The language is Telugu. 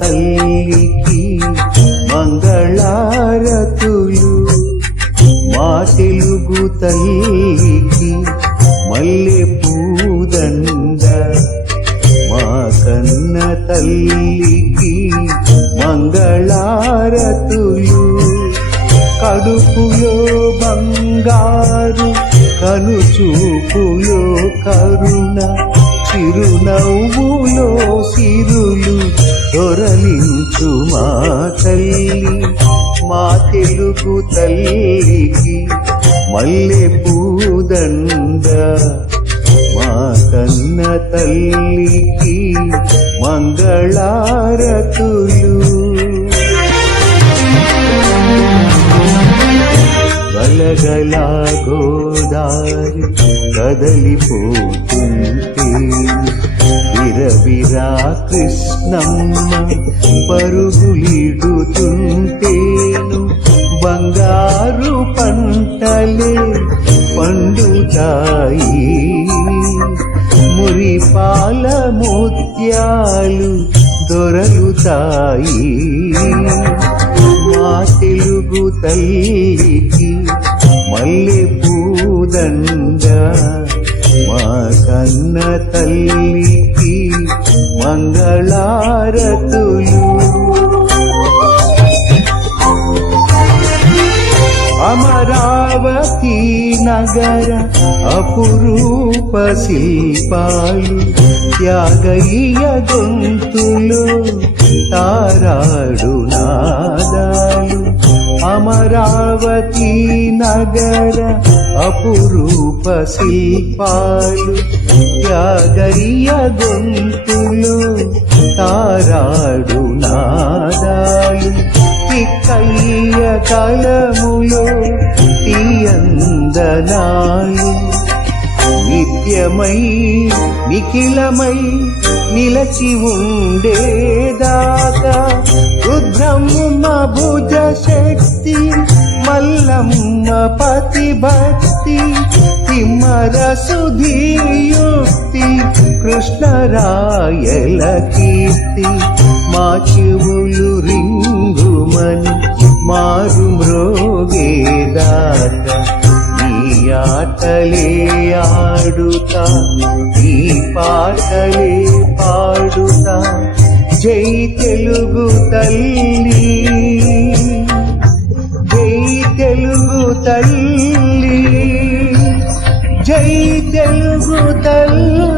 తల్లికి మంగళారతులు, మా తెలుగు తల్లికి మల్లె పూదండ, మా కన్న తల్లికి మంగళారతులు. కడుపులో బంగారు, కనుచూపులో కరుణ, చిరునవ్వులో సిరులు దొరలించు మా తల్లి. మా తెలుగు తల్లికి మల్లె పూదండ, మా కన్న తల్లికి మంగళారతులు. గలగల గోదారి కదలిపోతుంటే, విరవిరా కృష్ణమ్మ పరుగులిడుతుంటేను, బంగారు పంటలే పండుతాయి, మురిపాల ముత్యాలు దొరలుతాయి. మా తెలుగు తల్లికి మల్లె పూదండ, మా కన్న తల్లికి మంగళారతులు. అమరావతి నగర అపురూప శిల్పాలు, త్యాగయ్య గొంతులు తారాడు నాదాలు. అమరావతి నగర అపురూప శిల్పాలు, త్యాగయ్య గొంతులు తారాడు నాదాలు. తిక్కయ్య కలములో తీయందనాలు, నిత్యమై నిఖిలమై నిలచి ఉండేదాకా, రుద్రమ్మ భుజ శక్తి, మల్లమ్మ పతి భక్తి, తిమ్మర సుధీయుక్తి, కృష్ణరాయల కీర్తి. మా చెవులు రింగుమని మారు మ్రోగేదాకా, నీ ఆటలే ఆడుతా, నీ పాటలే పాడుతా. జై తెలుగు తల్లి, జై తెలుగు తల్లి, జై తెలుగు తల్లి.